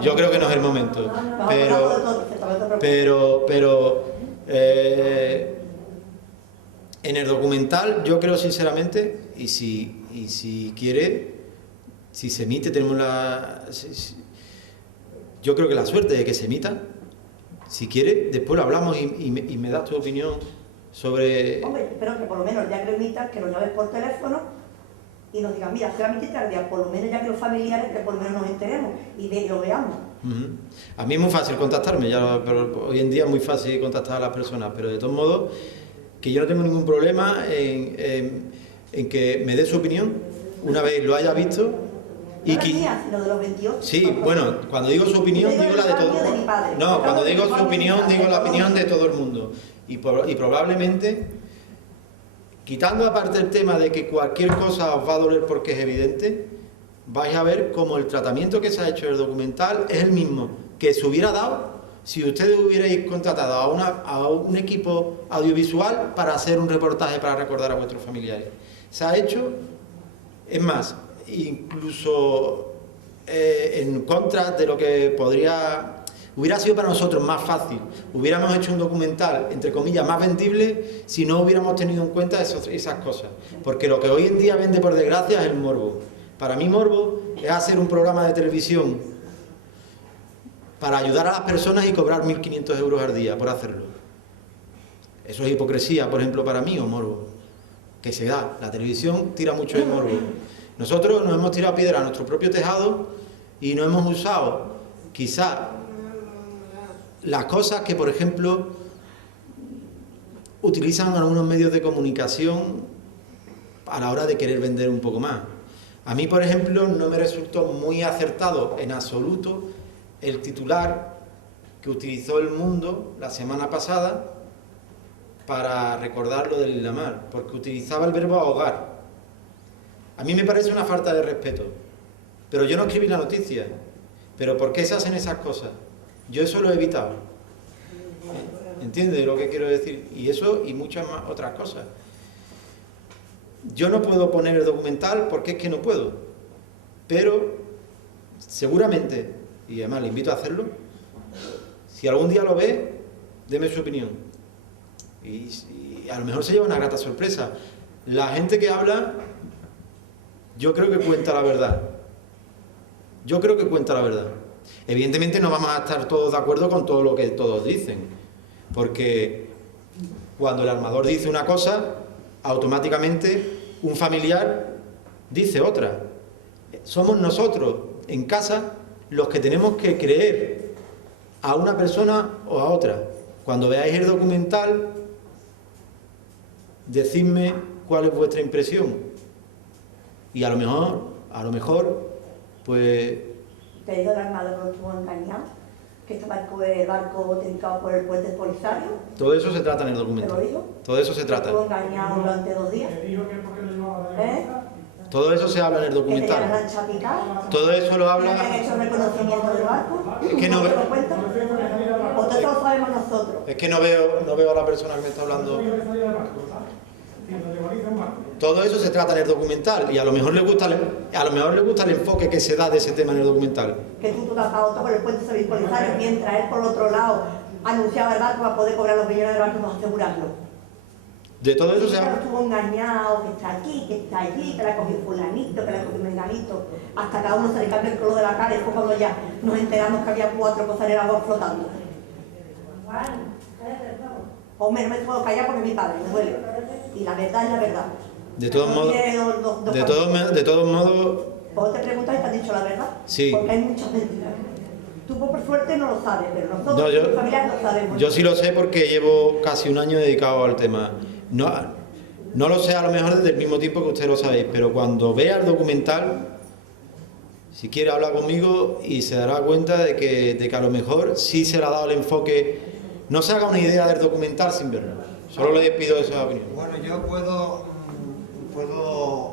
Yo creo que no es el momento. Pero en el documental yo creo sinceramente, y si quiere, si se emite, tenemos yo creo que la suerte de que se emita. Si quiere, después lo hablamos y me das tu opinión sobre... Hombre, espero que por lo menos el día que lo emitas, que lo llames por teléfono y nos digan, mira, se va a emitir tal día, por lo menos ya que los familiares, que por lo menos nos enteremos y lo veamos. A mí es muy fácil contactarme, pero hoy en día es muy fácil contactar a las personas, pero de todos modos, que yo no tengo ningún problema en que me dé su opinión una vez lo haya visto. No la mía, sino de los 28. Sí, bueno, cuando digo su opinión, digo la de todo el mundo. No, cuando digo su opinión, digo la opinión de todo el mundo. Y probablemente, quitando aparte el tema de que cualquier cosa os va a doler porque es evidente, vais a ver cómo el tratamiento que se ha hecho en el documental es el mismo que se hubiera dado si ustedes hubierais contratado a un equipo audiovisual para hacer un reportaje para recordar a vuestros familiares. Se ha hecho, es más, incluso en contra de lo que hubiera sido para nosotros más fácil. Hubiéramos hecho un documental, entre comillas, más vendible si no hubiéramos tenido en cuenta esas cosas. Porque lo que hoy en día vende, por desgracia, es el morbo. Para mí morbo es hacer un programa de televisión para ayudar a las personas y cobrar 1.500 euros al día por hacerlo. Eso es hipocresía, por ejemplo, para mí, o morbo. Que se da. La televisión tira mucho de morbo. Nosotros nos hemos tirado piedra a nuestro propio tejado y no hemos usado quizá las cosas que, por ejemplo, utilizan algunos medios de comunicación a la hora de querer vender un poco más. A mí, por ejemplo, no me resultó muy acertado en absoluto el titular que utilizó El Mundo la semana pasada para recordar lo del Islamar, porque utilizaba el verbo ahogar. A mí me parece una falta de respeto, pero yo no escribí la noticia. ¿Pero por qué se hacen esas cosas? Yo eso lo he evitado. ¿Entiendes lo que quiero decir? Y eso y muchas más otras cosas. Yo no puedo poner el documental porque es que no puedo, pero seguramente, y además le invito a hacerlo, si algún día lo ve, deme su opinión. Y a lo mejor se lleva una grata sorpresa. La gente que habla, yo creo que cuenta la verdad. Yo creo que cuenta la verdad. Evidentemente no vamos a estar todos de acuerdo con todo lo que todos dicen, porque cuando el armador dice una cosa, automáticamente un familiar dice otra. Somos nosotros en casa los que tenemos que creer a una persona o a otra. Cuando veáis el documental, decidme cuál es vuestra impresión. Y a lo mejor, pues Te dijo el armado que lo estuvo engañado, que este barco es el barco dedicado por el puente Polisario. Todo eso se trata en el ¿Te lo documental. dijo? Todo eso se trata. Estuvo engañado durante 2 días. ¿Eh? Todo eso se habla en el Que tenía la documental. lancha picada. Todo eso lo ¿No te han habla... hecho reconocimiento del barco? Es que no ¿Te veo- lo cuentan? ¿O todo eso lo sabemos nosotros? Es que no veo a la persona que me está hablando. Todo eso se trata en el documental y a lo mejor le gusta el enfoque que se da de ese tema en el documental. Que tú te has pagado todo por el puente Polisario mientras él por otro lado anunciaba el barco para poder cobrar los millones de barcos para asegurarlo. De todo eso se Que habla. estuvo engañado, que está aquí, que está allí, que la cogió fulanito, que la cogió menganito. Hasta cada uno se le cambió el color de la cara y fue cuando ya nos enteramos que había 4 cosas en el agua flotando. Hombre, no me puedo callar porque es mi padre, me duele. Y la verdad es la verdad. De todos No modos, tiene de todos modos, Vos te preguntas y te han dicho la verdad. Sí. Porque hay muchas mentiras. Tú por suerte no lo sabes, pero nosotros, No, yo- los familiares, no sabemos. yo sí lo sé porque llevo casi un año dedicado al tema. No lo sé a lo mejor desde el mismo tiempo que ustedes lo sabéis, pero cuando vea el documental, si quiere hablar conmigo y se dará cuenta de que a lo mejor sí se le ha dado el enfoque. No se haga una idea del documental sin verlo. Solo le pido esa opinión. Bueno, yo puedo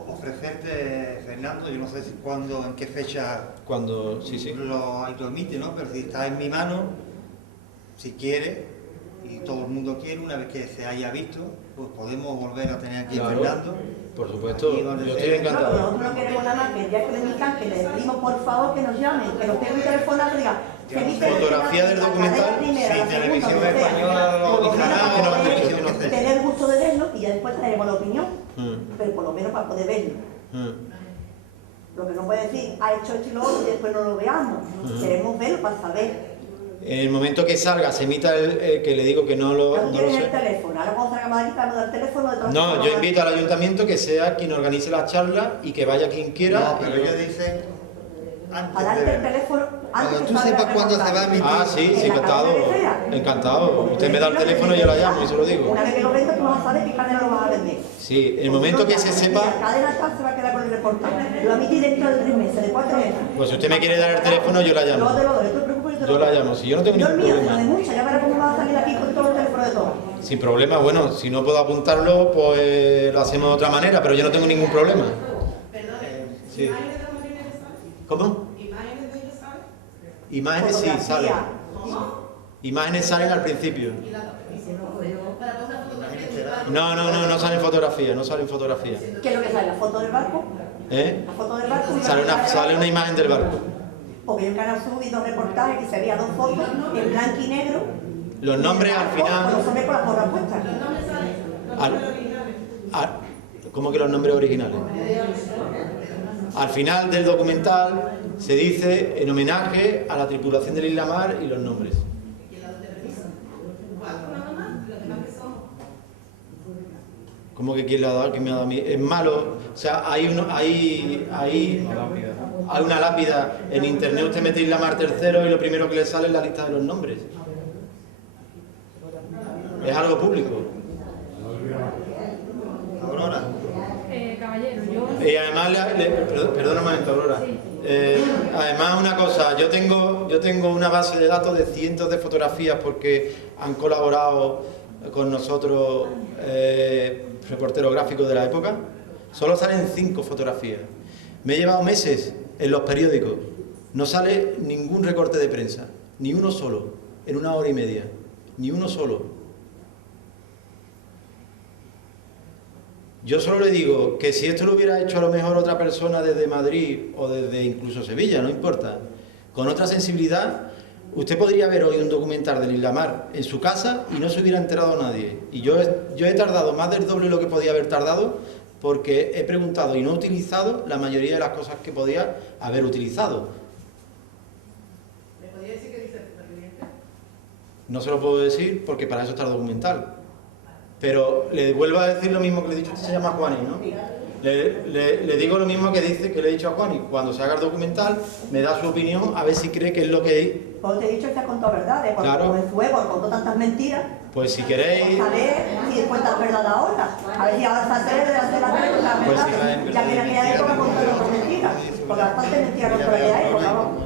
ofrecerte, Fernando, yo no sé si cuándo, en qué fecha Cuando, sí. lo emite, ¿no? Pero si está en mi mano, si quiere, y todo el mundo quiere, una vez que se haya visto, pues podemos volver a tener aquí a Claro, Fernando. por supuesto, Aquí donde yo sea. estoy No, encantado. nosotros no queremos nada más que el día que vengan, que les pedimos por favor que nos llamen, que nos peguen un telefonazo y digan, se emite Fotografía del la documental, cadena primera, sí, la segunda, Televisión donde sea. Española lo Por lo avisará, menos que no, para televisión no poder sé. tener el gusto de verlo y ya después traeremos la opinión, Mm, pero por lo menos para poder verlo. mm. Lo que no puede decir, ha hecho esto y lo otro y después no lo veamos. Queremos verlo para saber. En el momento que salga, se emita el que le digo que no Ya lo tú tienes el sé. teléfono, ahora cuando salga Madrid, te el teléfono de todas No, formas. yo invito al ayuntamiento que sea quien organice la charla y que vaya quien quiera. No, pero ellos dicen A antes darte el de... teléfono antes Cuando que tú salga sepas el cuándo se va a reportaje. emitir. Ah, sí, En la encantado. cadena que sea. Encantado. Usted me da el teléfono y yo la llamo y se lo digo. Una vez que lo vendas, tú vas a saber qué cadena lo vas a vender. Sí, en el momento que se La sepa, cadena tal se va a quedar con el reportaje. Lo emití dentro de 3 meses, de 4 meses. pues si usted me quiere dar el teléfono, yo la No llamo. te lo doy, no te preocupes, yo te Yo lo la doy. llamo. Si yo no tengo Yo el ningún mío, pero de problema. mucha, ya verás cómo vas a salir aquí con todos los teléfonos de todos. Sin problema, bueno, si no puedo apuntarlo, pues lo hacemos de otra manera, pero yo no tengo ningún problema. Sí. ¿Cómo? ¿Imágenes de ellos, sabes? Imágenes sí, salen. Fotografía. Imágenes salen al principio. No salen fotografías, no salen fotografías. ¿Qué es lo que sale? ¿La foto del barco? ¿Eh? La foto del barco. Sale una imagen del barco. Porque yo en Canal Sur vi 2 reportajes que se veía 2 fotos en blanco y negro. Los nombres al Con final... los hombres con las gorras puestas. ¿Cómo que los nombres originales? Al final del documental se dice en homenaje a la tripulación del Isla Mar y los nombres. ¿Cómo que quién le ha dado? ¿Quién me ha dado a mí? Es malo. O sea, hay una lápida. En internet usted mete Isla Mar tercero y lo primero que le sale es la lista de los nombres. Es algo público. Aurora. Caballero, yo... Y además, perdona un momento, Aurora. Además, una cosa, yo tengo una base de datos de cientos de fotografías porque han colaborado con nosotros reporteros gráficos de la época. Solo salen 5 fotografías. Me he llevado meses en los periódicos. No sale ningún recorte de prensa, ni uno solo, en 1 hora y media, ni uno solo. Yo solo le digo que si esto lo hubiera hecho a lo mejor otra persona desde Madrid o desde incluso Sevilla, no importa, con otra sensibilidad, usted podría ver hoy un documental del Isla Mar en su casa y no se hubiera enterado nadie. Y yo he tardado más del doble de lo que podía haber tardado porque he preguntado y no he utilizado la mayoría de las cosas que podía haber utilizado. ¿Me podría decir qué dice el superviviente? No se lo puedo decir porque para eso está el documental. Pero le vuelvo a decir lo mismo que le he dicho, usted se llama Juani, ¿no? Le digo lo mismo que le he dicho a Juani. Cuando se haga el documental, me da su opinión a ver si cree que es lo que... Cuando te he dicho que has contado verdades, cuando Claro. con el fuego contó tantas mentiras, Pues si queréis... a ver si cuentas verdad ahora. A ver si ahora se atreve de hacer la verdad, Pues ya que en aquella época contaron las mentiras. Porque bastante mentiras contra aquella época, vamos.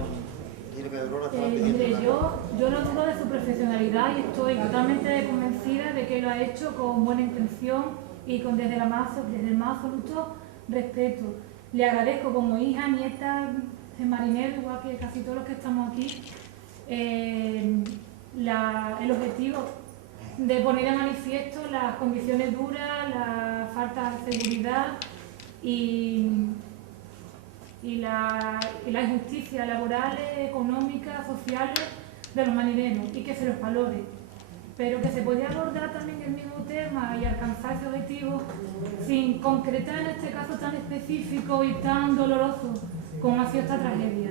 realidad y estoy totalmente convencida de que lo ha hecho con buena intención y desde el más absoluto respeto. Le agradezco como hija, nieta de marinero, igual que casi todos los que estamos aquí, el objetivo de poner de manifiesto las condiciones duras, la falta de seguridad y la injusticia laborales, económicas, sociales de los marineros y que se los valore. Pero que se podía abordar también el mismo tema y alcanzar ese objetivo sin concretar en este caso tan específico y tan doloroso como ha sido esta tragedia.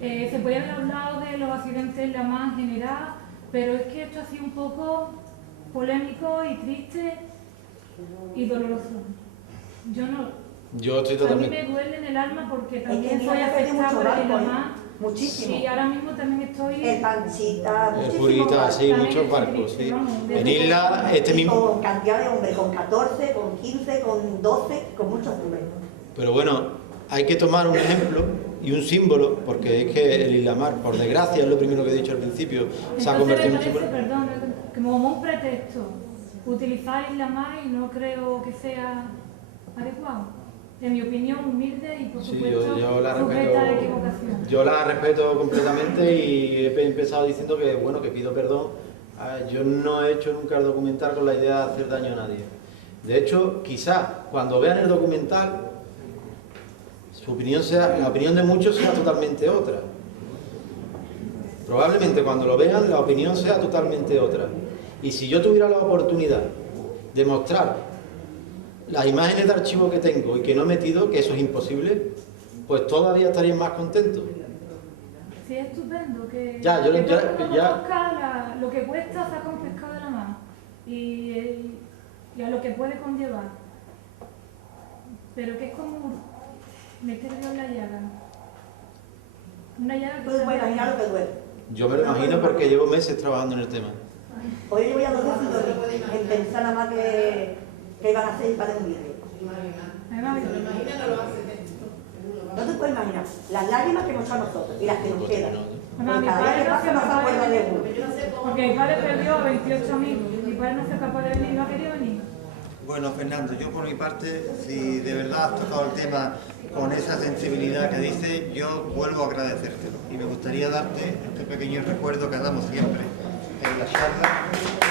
Se podía haber hablado de los accidentes en la mar en general, pero es que esto ha sido un poco polémico y triste y doloroso. Yo estoy A mí totalmente... me duele en el alma porque también que soy mira, perdí mucho afectada en la barco, mar. muchísimo. Y ahora mismo también estoy... El Panchita, El muchísimos Purita, barcos. sí, También muchos es barcos, triste, sí. vamos, En isla, este mismo... Con cantidad de hombres, con 14, con 15, con 12, con muchos hombres. Pero bueno, hay que tomar un ejemplo y un símbolo, porque es que el Islamar, por desgracia, es lo primero que he dicho al principio, se ha Entonces convertido en me un símbolo. parece, perdón, como un pretexto utilizar Isla Mar y no creo que sea adecuado. En mi opinión, humilde y por Sí, supuesto yo la sujeta a respeto, equivocación. yo la respeto completamente y he empezado diciendo que, bueno, que pido perdón. Yo no he hecho nunca el documental con la idea de hacer daño a nadie. De hecho, quizás cuando vean el documental, su opinión sea, la opinión de muchos sea totalmente otra. Probablemente cuando lo vean, la opinión sea totalmente otra. Y si yo tuviera la oportunidad de mostrar las imágenes de archivo que tengo y que no he metido, que eso es imposible, pues todavía estaría más contento. Sí, es estupendo que, Ya, que todo el mundo conozca lo que cuesta sacar un pescado de la mar y a lo que puede conllevar. Pero que es como meter Dios en la llaga. Una llaga que Tú te puedes imaginar lo que duele. Yo me lo imagino porque llevo meses trabajando en el tema. Hoy llevo ya 2 días en pensar nada más que iban a hacer para un viaje. Además, No te puedes imaginar las lágrimas que hemos echado nosotros y las que nos quedan. además, mi Cada día padre que no pasa fue no se acuerda de capaz uno. porque mi padre perdió a 28 amigos. Mi padre no fue capaz de venir, no ha querido venir. Bueno, Fernando, yo por mi parte, si de verdad has tocado el tema con esa sensibilidad que dices, yo vuelvo a agradecértelo. Y me gustaría darte este pequeño recuerdo que damos siempre en la charla.